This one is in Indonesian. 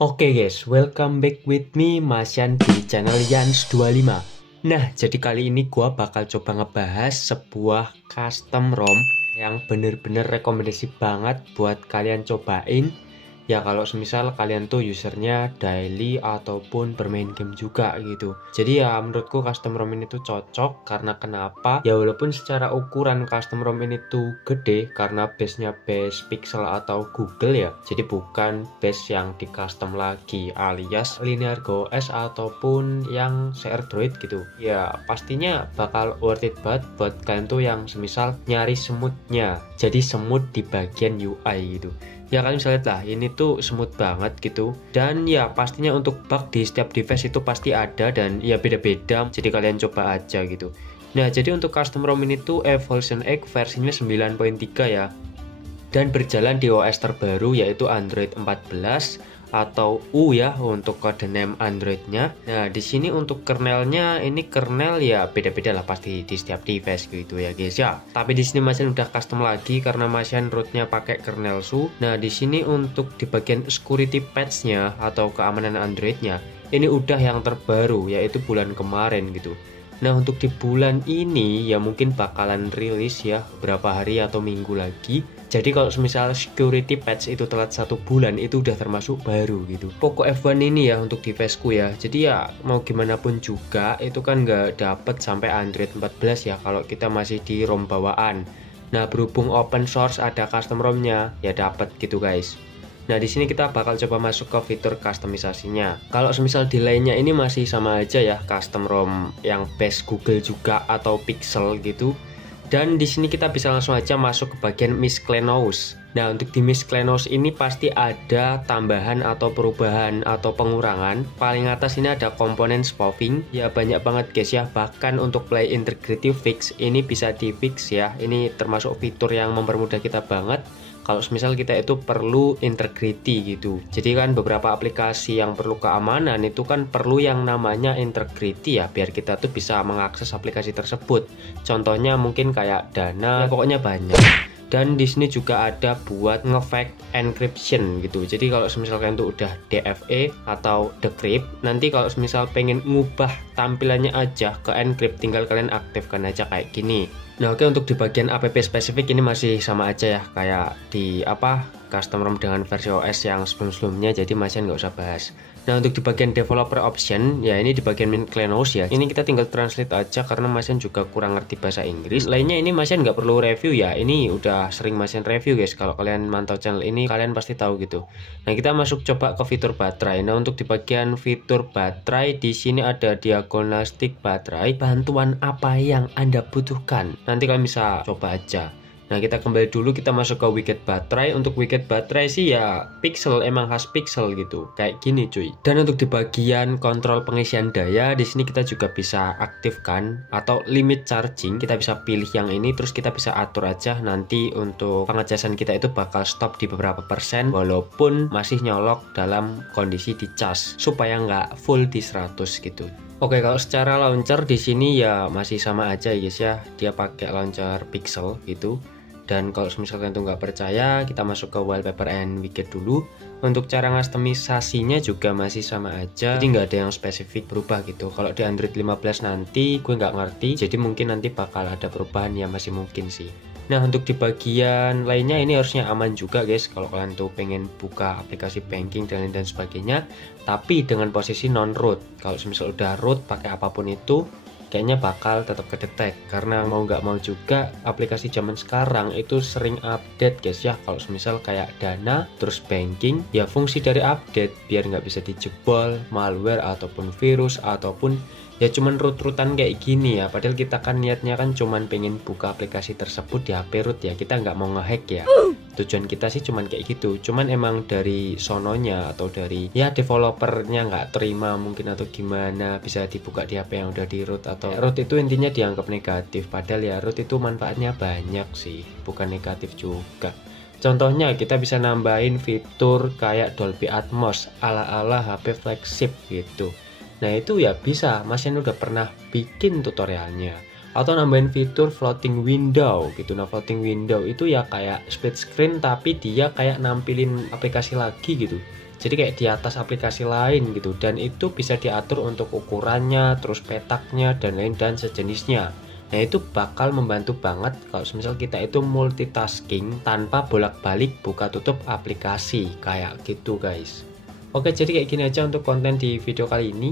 Oke guys, welcome back with me Masyan di channel Yans25. Nah, jadi kali ini gua bakal coba ngebahas sebuah custom ROM yang bener-bener rekomendasi banget buat kalian cobain. Ya kalau semisal kalian tuh usernya daily ataupun bermain game juga gitu. Jadi ya menurutku custom ROM ini tuh cocok karena kenapa? Ya walaupun secara ukuran custom ROM ini tuh gede karena base-nya base Pixel atau Google ya. Jadi bukan base yang di custom lagi alias Linear GeoS ataupun yang Android gitu. Ya pastinya bakal worth it banget buat kalian tuh yang semisal nyari semutnya. Jadi semut di bagian UI gitu. Ya kalian bisa lihat lah, ini tuh smooth banget gitu. Dan ya pastinya untuk bug di setiap device itu pasti ada dan ya beda-beda. Jadi kalian coba aja gitu. Nah jadi untuk custom ROM ini tuh Evolution X versinya 9.3 ya. Dan berjalan di OS terbaru yaitu Android 14 atau U ya untuk codename Androidnya. Nah di sini untuk kernelnya ini kernel ya beda-beda lah pasti di setiap device gitu ya guys ya. Tapi di sini Masyan udah custom lagi karena Masyan rootnya pakai kernel Su. Nah di sini untuk di bagian security patch-nya atau keamanan Androidnya ini udah yang terbaru yaitu bulan kemarin gitu. Nah untuk di bulan ini ya mungkin bakalan rilis ya berapa hari atau minggu lagi. Jadi kalau misal security patch itu telat 1 bulan itu udah termasuk baru gitu. Poco F1 ini ya untuk deviceku ya. Jadi ya mau gimana pun juga itu kan nggak dapet sampai Android 14 ya kalau kita masih di ROM bawaan. Nah berhubung open source ada custom ROM-nya ya dapet gitu guys. Nah di sini kita bakal coba masuk ke fitur customisasinya. Kalau semisal delaynya ini masih sama aja ya custom ROM yang base Google juga atau Pixel gitu. Dan di sini kita bisa langsung aja masuk ke bagian miscellaneous. Nah untuk di miscellaneous ini pasti ada tambahan atau perubahan atau pengurangan. Paling atas ini ada komponen spoofing. Ya banyak banget guys ya. Bahkan untuk play integrity fix ini bisa di fix ya. Ini termasuk fitur yang mempermudah kita banget. Kalau misal kita itu perlu integrity gitu. Jadi kan beberapa aplikasi yang perlu keamanan itu kan perlu yang namanya integrity ya biar kita tuh bisa mengakses aplikasi tersebut. Contohnya mungkin kayak Dana, ya, pokoknya banyak. Dan di sini juga ada buat nge-fake encryption gitu. Jadi kalau misalkan itu udah DFE atau decrypt, nanti kalau misal pengen ngubah tampilannya aja ke encrypt, tinggal kalian aktifkan aja kayak gini. Nah oke, untuk di bagian app spesifik ini masih sama aja ya kayak di custom ROM dengan versi OS yang sebelum-sebelumnya, jadi masih nggak usah bahas. Nah untuk di bagian developer option ya ini di bagian miscellaneous ya, ini kita tinggal translate aja karena Masyan juga kurang ngerti bahasa Inggris. Lainnya ini Masyan nggak perlu review ya, ini udah sering Masyan review guys. Kalau kalian mantau channel ini kalian pasti tahu gitu. Nah kita masuk coba ke fitur baterai. Nah untuk di bagian fitur baterai di sini ada diagnostik baterai, bantuan apa yang Anda butuhkan. Nanti kalian bisa coba aja. Nah kita kembali dulu, kita masuk ke widget baterai. Untuk widget baterai sih ya Pixel, emang khas Pixel gitu kayak gini cuy. Dan untuk di bagian kontrol pengisian daya di sini kita juga bisa aktifkan atau limit charging. Kita bisa pilih yang ini terus kita bisa atur aja nanti untuk pengecasan kita itu bakal stop di beberapa persen walaupun masih nyolok dalam kondisi dicas supaya nggak full di 100 gitu. Oke, kalau secara launcher di sini ya masih sama aja guys ya, dia pakai launcher Pixel gitu. Dan kalau misalkan itu nggak percaya, kita masuk ke wallpaper and widget dulu. Untuk cara customisasinya juga masih sama aja, jadi nggak ada yang spesifik berubah gitu. Kalau di Android 15 nanti gue nggak ngerti, jadi mungkin nanti bakal ada perubahan ya, masih mungkin sih. Nah untuk di bagian lainnya ini harusnya aman juga guys. Kalau kalian tuh pengen buka aplikasi banking dan lain sebagainya, tapi dengan posisi non root. Kalau misal udah root pakai apapun itu, kayaknya bakal tetap kedetek karena mau nggak mau juga aplikasi zaman sekarang itu sering update guys ya. Kalau misal kayak Dana terus banking ya fungsi dari update biar nggak bisa dijebol malware ataupun virus ataupun ya cuman root-rootan kayak gini ya, padahal kita kan niatnya kan cuman pengen buka aplikasi tersebut di HP root ya, kita nggak mau ngehack ya. Tujuan kita sih cuman kayak gitu, cuman emang dari sononya atau dari ya developernya nggak terima mungkin atau gimana bisa dibuka di HP yang udah di root atau root itu intinya dianggap negatif, padahal ya root itu manfaatnya banyak sih, bukan negatif juga. Contohnya kita bisa nambahin fitur kayak Dolby Atmos ala-ala HP flagship gitu. Nah itu ya bisa, Masyan udah pernah bikin tutorialnya. Atau nambahin fitur floating window gitu. Nah floating window itu ya kayak split screen tapi dia kayak nampilin aplikasi lagi gitu. jadi kayak di atas aplikasi lain gitu, dan itu bisa diatur untuk ukurannya, terus petaknya dan lain dan sejenisnya. Nah itu bakal membantu banget kalau misal kita itu multitasking tanpa bolak-balik buka tutup aplikasi kayak gitu guys. Oke, jadi kayak gini aja untuk konten di video kali ini.